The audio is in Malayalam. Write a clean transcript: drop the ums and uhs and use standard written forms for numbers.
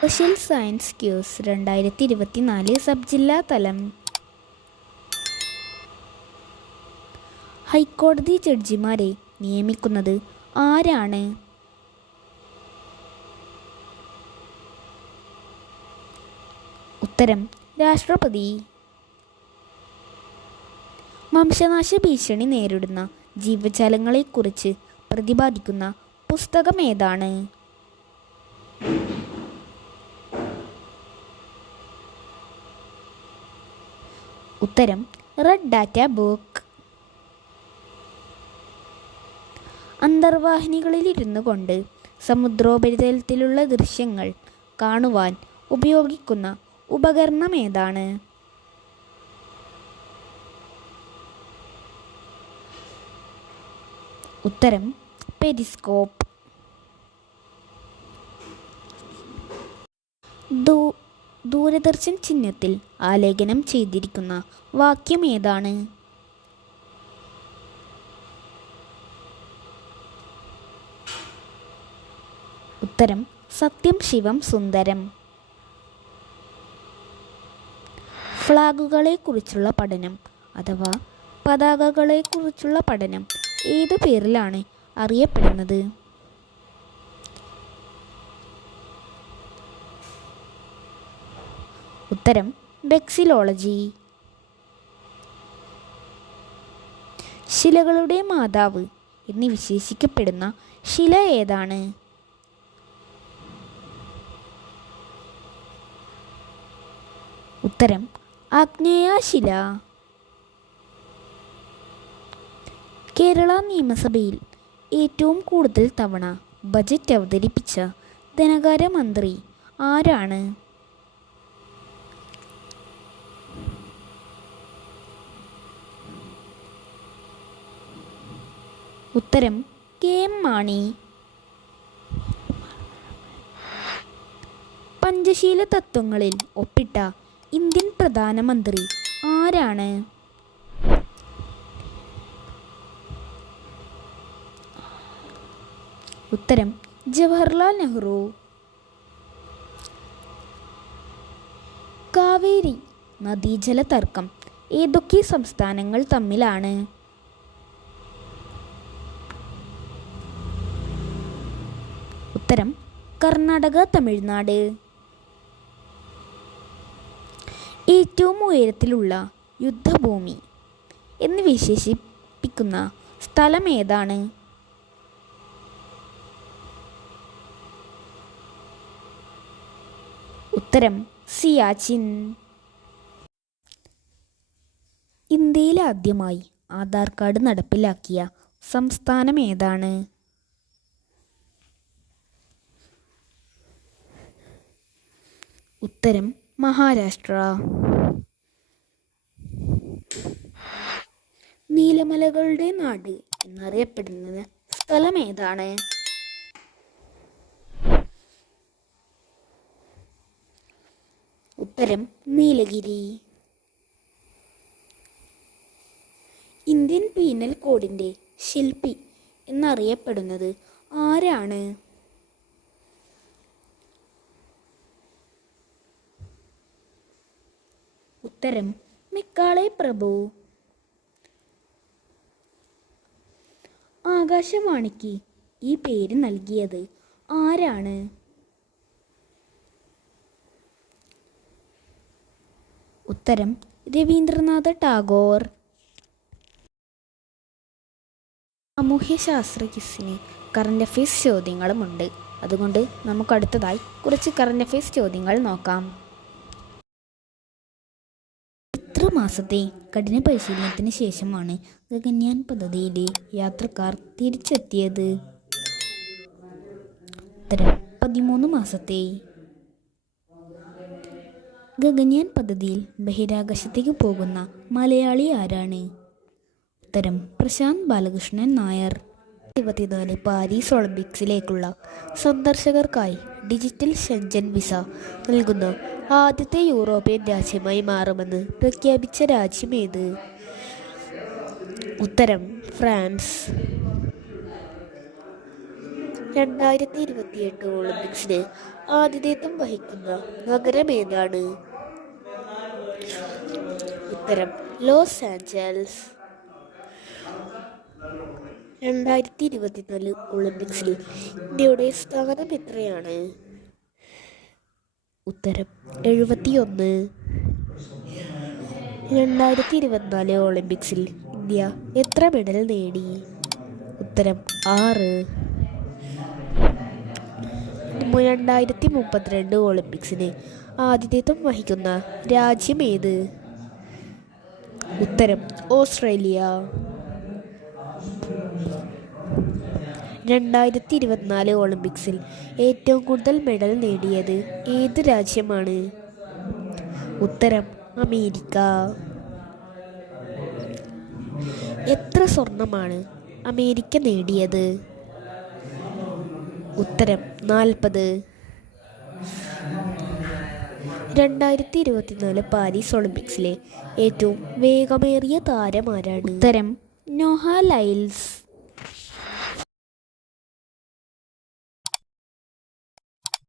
സോഷ്യൽ സയൻസ് ക്യൂസ് 2024 സബ് ജില്ലാ തലം. ഹൈക്കോടതി ജഡ്ജിമാരെ നിയമിക്കുന്നത് ആരാണ്? ഉത്തരം രാഷ്ട്രപതി. വംശനാശ ഭീഷണി നേരിടുന്ന ജീവജാലങ്ങളെക്കുറിച്ച് പ്രതിപാദിക്കുന്ന പുസ്തകം ഏതാണ്? ഉത്തരം റെഡ് ഡാറ്റ ബുക്ക്. അന്തർവാഹിനികളിലിരുന്നു കൊണ്ട് സമുദ്രോപരിതലത്തിലുള്ള ദൃശ്യങ്ങൾ കാണുവാൻ ഉപയോഗിക്കുന്ന ഉപകരണം ഏതാണ്? ഉത്തരം പെരിസ്കോപ്പ്. ദൂരദർശൻ ചിഹ്നത്തിൽ ആലേഖനം ചെയ്തിരിക്കുന്ന വാക്യം ഏതാണ്? ഉത്തരം സത്യം ശിവം സുന്ദരം. ഫ്ലാഗുകളെക്കുറിച്ചുള്ള പഠനം അഥവാ പതാകകളെക്കുറിച്ചുള്ള പഠനം ഏതു പേരിലാണ് അറിയപ്പെടുന്നത്? ഉത്തരം വെക്സിലോളജി. ശിലകളുടെ മാതാവ് എന്ന് വിശേഷിക്കപ്പെടുന്ന ശില ഏതാണ്? ഉത്തരം ആഗ്നേയശില. കേരള നിയമസഭയിൽ ഏറ്റവും കൂടുതൽ തവണ ബജറ്റ് അവതരിപ്പിച്ച ധനകാര്യമന്ത്രി ആരാണ്? ഉത്തരം കെ.എം. മാണി. പഞ്ചശീല തത്വങ്ങളിൽ ഒപ്പിട്ട ഇന്ത്യൻ പ്രധാനമന്ത്രി ആരാണ്? ഉത്തരം ജവഹർലാൽ നെഹ്റു. കാവേരി നദീജല തർക്കം ഏതൊക്കെ സംസ്ഥാനങ്ങൾ തമ്മിലാണ്? ഉത്തരം കർണാടക, തമിഴ്നാട്. ഏറ്റവും ഉയരത്തിലുള്ള യുദ്ധഭൂമി എന്ന് വിശേഷിപ്പിക്കുന്ന സ്ഥലം ഏതാണ്? ഉത്തരം സിയാച്ചിൻ. ഇന്ത്യയിൽ ആദ്യമായി ആധാർ കാർഡ് നടപ്പിലാക്കിയ സംസ്ഥാനം ഏതാണ്? ഉത്തരം മഹാരാഷ്ട്ര. നീലമലകളുടെ നാട് എന്നറിയപ്പെടുന്ന സ്ഥലം ഏതാണ്? ഉത്തരം നീലഗിരി. ഇന്ത്യൻ പീനൽ കോഡിൻ്റെ ശില്പി എന്നറിയപ്പെടുന്നത് ആരാണ്? ഉത്തരം മെക്കാളെ പ്രഭു. ആകാശവാണിക്ക് ഈ പേര് നൽകിയത് ആരാണ്? ഉത്തരം രവീന്ദ്രനാഥ ടാഗോർ. സാമൂഹ്യശാസ്ത്ര ക്വിസിന് കറണ്ട് അഫയേഴ്സ് ചോദ്യങ്ങളുമുണ്ട്. അതുകൊണ്ട് നമുക്ക് അടുത്തതായി കുറച്ച് കറണ്ട് അഫയേഴ്സ് ചോദ്യങ്ങൾ നോക്കാം. എത്ര മാസത്തെ കഠിന പരിശീലനത്തിന് ശേഷമാണ് ഗഗൻയാൻ പദ്ധതിയിലെ യാത്രക്കാർ തിരിച്ചെത്തിയത്? ഉത്തരം 13 മാസത്തെ. ഗഗൻയാൻ പദ്ധതിയിൽ ബഹിരാകാശത്തേക്ക് പോകുന്ന മലയാളി ആരാണ്? ഉത്തരം പ്രശാന്ത് ബാലകൃഷ്ണൻ നായർ. 2024 പാരീസ് ഒളിമ്പിക്സിലേക്കുള്ള സന്ദർശകർക്കായി ഡിജിറ്റൽ ഷെൻജൻ വിസ നൽകുന്ന ആദ്യത്തെ യൂറോപ്യൻ രാജ്യമായി മാറുമെന്ന് പ്രഖ്യാപിച്ച രാജ്യം ഏത്? ഉത്തരം ഫ്രാൻസ്. 2028 ഒളിമ്പിക്സിന് ആതിഥേയത്വം വഹിക്കുന്ന നഗരം ഏതാണ്? ഉത്തരം ലോസ് ആഞ്ചൽസ്. 2024 ഒളിമ്പിക്സിൽ ഇന്ത്യയുടെ സ്ഥാനം എത്രയാണ്? ഉത്തരം 71. 2024 ഒളിമ്പിക്സിൽ ഇന്ത്യ എത്ര മെഡൽ നേടി? ഉത്തരം 6. 2032 ഒളിമ്പിക്സിന് ആതിഥേയത്വം വഹിക്കുന്ന രാജ്യം ഏത്? ഉത്തരം ഓസ്ട്രേലിയ. 2024 ഒളിമ്പിക്സിൽ ഏറ്റവും കൂടുതൽ മെഡൽ നേടിയത് ഏത് രാജ്യമാണ്? ഉത്തരം അമേരിക്ക. എത്ര സ്വർണമാണ് അമേരിക്ക നേടിയത്? ഉത്തരം 40. 2024 പാരീസ് ഒളിമ്പിക്സിലെ ഏറ്റവും വേഗമേറിയ താരം ആരാണ്? ഉത്തരം നോഹ ലൈൽസ്.